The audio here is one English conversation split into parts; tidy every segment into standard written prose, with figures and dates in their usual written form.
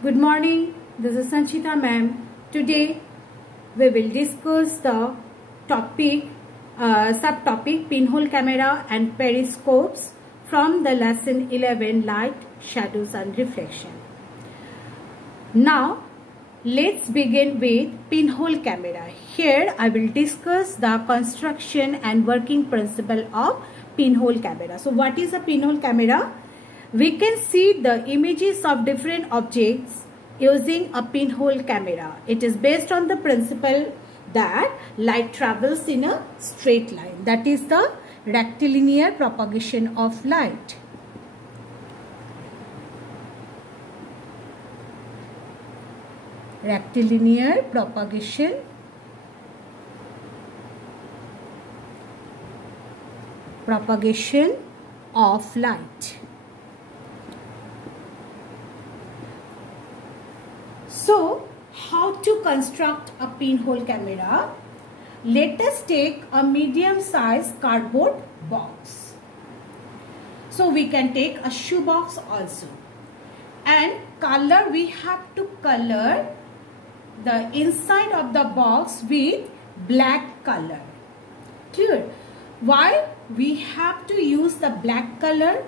Good morning, this is Sanchita ma'am. Today we will discuss the subtopic pinhole camera and periscopes from the lesson 11 light, shadows and reflection. Now let's begin with pinhole camera. Here I will discuss the construction and working principle of pinhole camera. So what is a pinhole camera? We can see the images of different objects using a pinhole camera. It is based on the principle that light travels in a straight line. That is the rectilinear propagation of light. Rectilinear propagation of light. So, how to construct a pinhole camera? Let us take a medium-sized cardboard box. So, we can take a shoe box also. And color, we have to color the inside of the box with black color. Clear? Why we have to use the black color?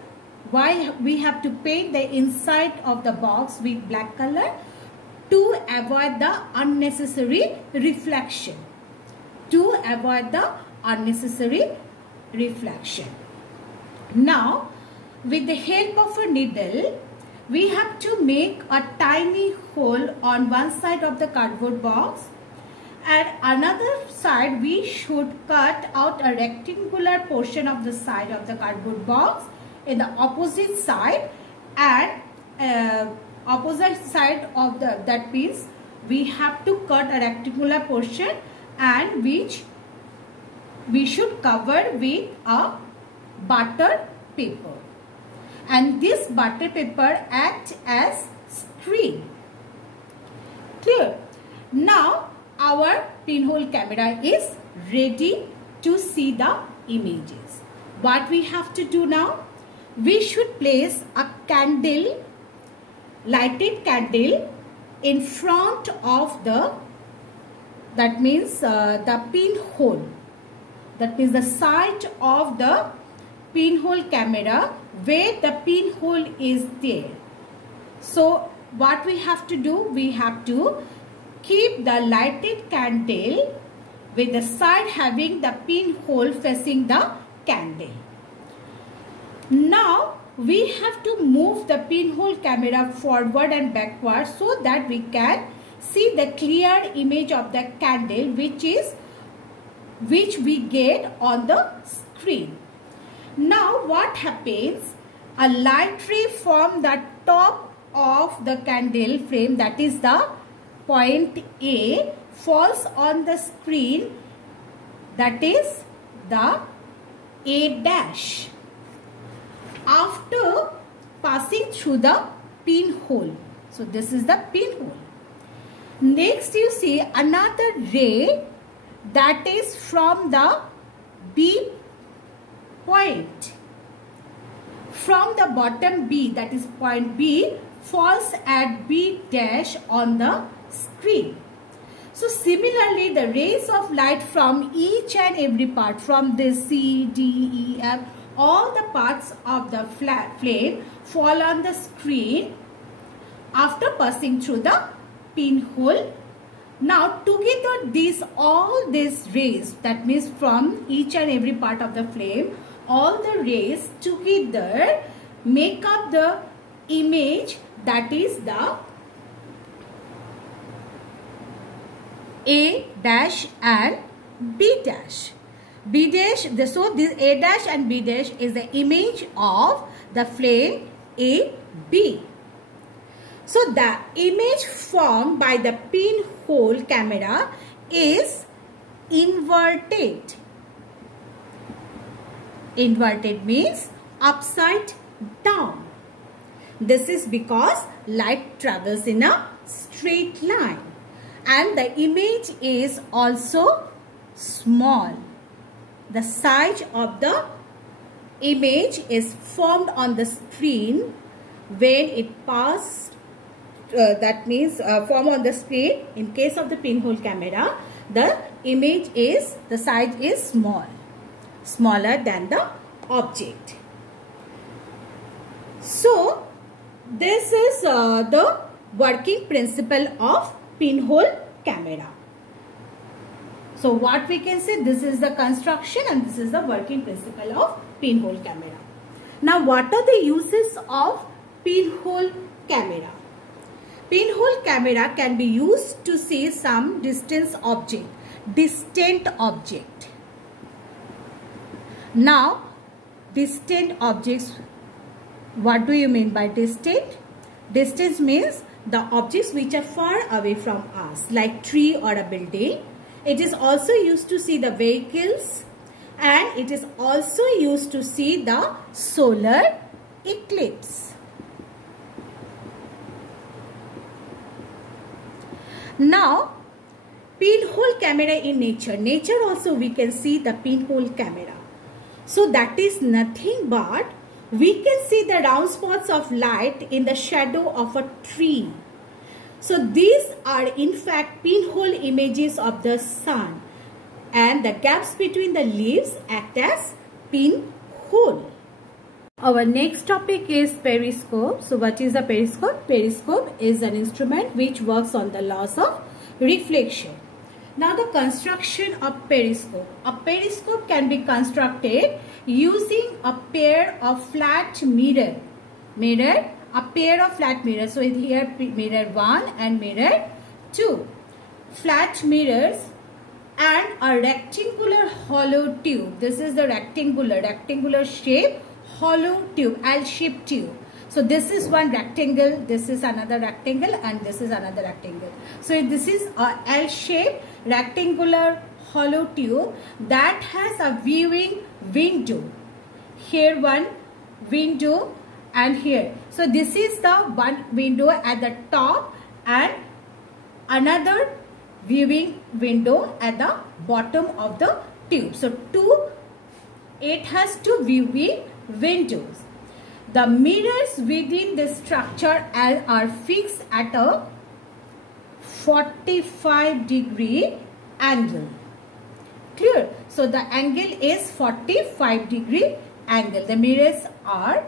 Why we have to paint the inside of the box with black color? To avoid the unnecessary reflection. Now, with the help of a needle, we have to make a tiny hole on one side of the cardboard box, and another side we should cut out a rectangular portion of the side of the cardboard box in the opposite side, and opposite side of that piece we have to cut a rectangular portion, and which we should cover with a butter paper, and this butter paper acts as screen. Clear? Now our pinhole camera is ready to see the images. What we have to do now? We should place a candle, lighted candle, in front of the pinhole. That means the side of the pinhole camera where the pinhole is there. So what we have to do? We have to keep the lighted candle with the side having the pinhole facing the candle. Now we have to move the pinhole camera forward and backward so that we can see the clear image of the candle which we get on the screen. Now what happens? A light ray from the top of the candle frame, that is the point A, falls on the screen, that is the A dash, after passing through the pinhole. So this is the pinhole. Next you see another ray that is from the B point. From the bottom B, that is point B, falls at B dash on the screen. So similarly, the rays of light from each and every part, from this C, D, E, F, all the parts of the flame fall on the screen after passing through the pinhole. Now together all these rays, that means from each and every part of the flame, all the rays together make up the image, that is the A dash and B dash. B dash, so this A dash and B dash is the image of the flame A, B. So the image formed by the pinhole camera is inverted. Inverted means upside down. This is because light travels in a straight line, and the image is also small. The size of the image is formed on the screen when it passed that means form on the screen. In case of the pinhole camera, the image is, the size is small, smaller than the object. So this is the working principle of pinhole camera. So what we can say, this is the construction and this is the working principle of pinhole camera. Now what are the uses of pinhole camera? Pinhole camera can be used to see some distant object. Now distant objects, what do you mean by distant? Distance means the objects which are far away from us, like tree or a building. It is also used to see the vehicles, and it is also used to see the solar eclipse. Now, pinhole camera in nature. Nature also we can see the pinhole camera. So that is nothing but we can see the round spots of light in the shadow of a tree. So these are in fact pinhole images of the sun, and the gaps between the leaves act as pinhole. Our next topic is periscope. So what is the periscope? Periscope is an instrument which works on the laws of reflection. Now the construction of periscope. A periscope can be constructed using a pair of flat mirror. A pair of flat mirrors. So here mirror 1 and mirror 2. Flat mirrors and a rectangular hollow tube. This is the rectangular shape hollow tube, L-shaped tube. So this is one rectangle, this is another rectangle, and this is another rectangle. So this is a L-shaped rectangular hollow tube that has a viewing window. Here one window and here. So this is the one window at the top and another viewing window at the bottom of the tube. So it has two viewing windows. The mirrors within the structure are fixed at a 45-degree angle. Clear? So the angle is 45-degree angle. The mirrors are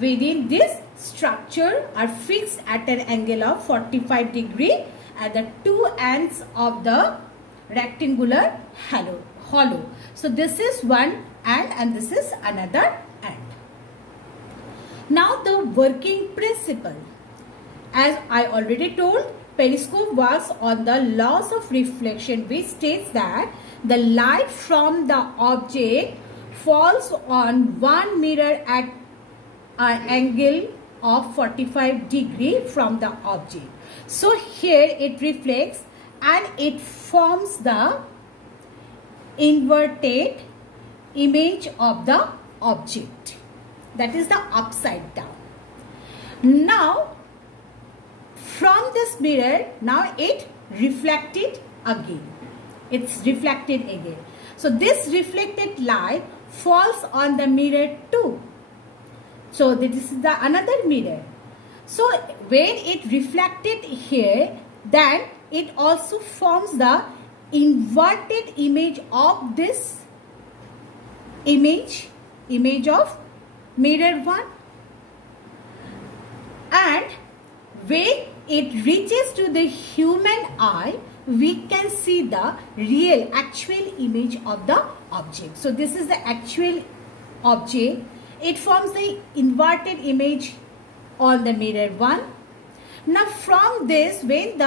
within this structure are fixed at an angle of 45-degree at the two ends of the rectangular hollow. So this is one end and this is another end. Now the working principle. As I already told, periscope works on the laws of reflection, which states that the light from the object falls on one mirror at an angle of 45-degree from the object. So here it reflects and it forms the inverted image of the object. That is the upside down. Now from this mirror, now it reflected again. It's reflected again. So this reflected light falls on the mirror too. So this is the another mirror. So when it reflected here, then it also forms the inverted image of this image of mirror 1. And when it reaches to the human eye, we can see the real actual image of the object. So this is the actual object. It forms the inverted image on the mirror 1. Now from this, when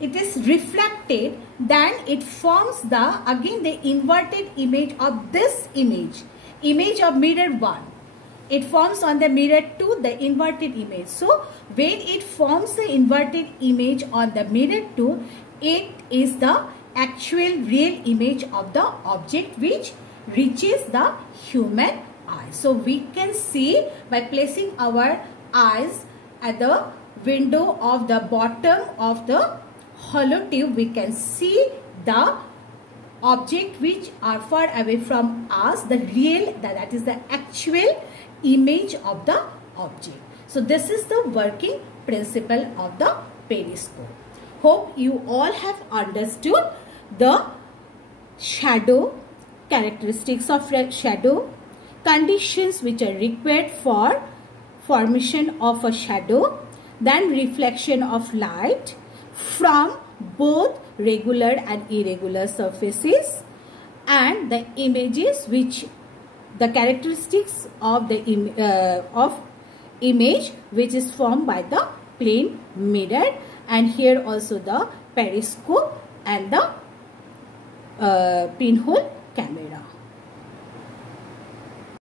it is reflected, then it forms again the inverted image of this image of mirror 1. It forms on the mirror 2 the inverted image. So when it forms the inverted image on the mirror 2, it is the actual real image of the object which reaches the human eye. So we can see by placing our eyes at the window of the bottom of the hollow tube, we can see the object which are far away from us, the real, that is the actual image of the object. So this is the working principle of the periscope. Hope you all have understood the shadow, characteristics of shadow, conditions which are required for formation of a shadow, then reflection of light from both regular and irregular surfaces, and the images which the characteristics of the image which is formed by the plane mirror, and here also the periscope and the pinhole camera.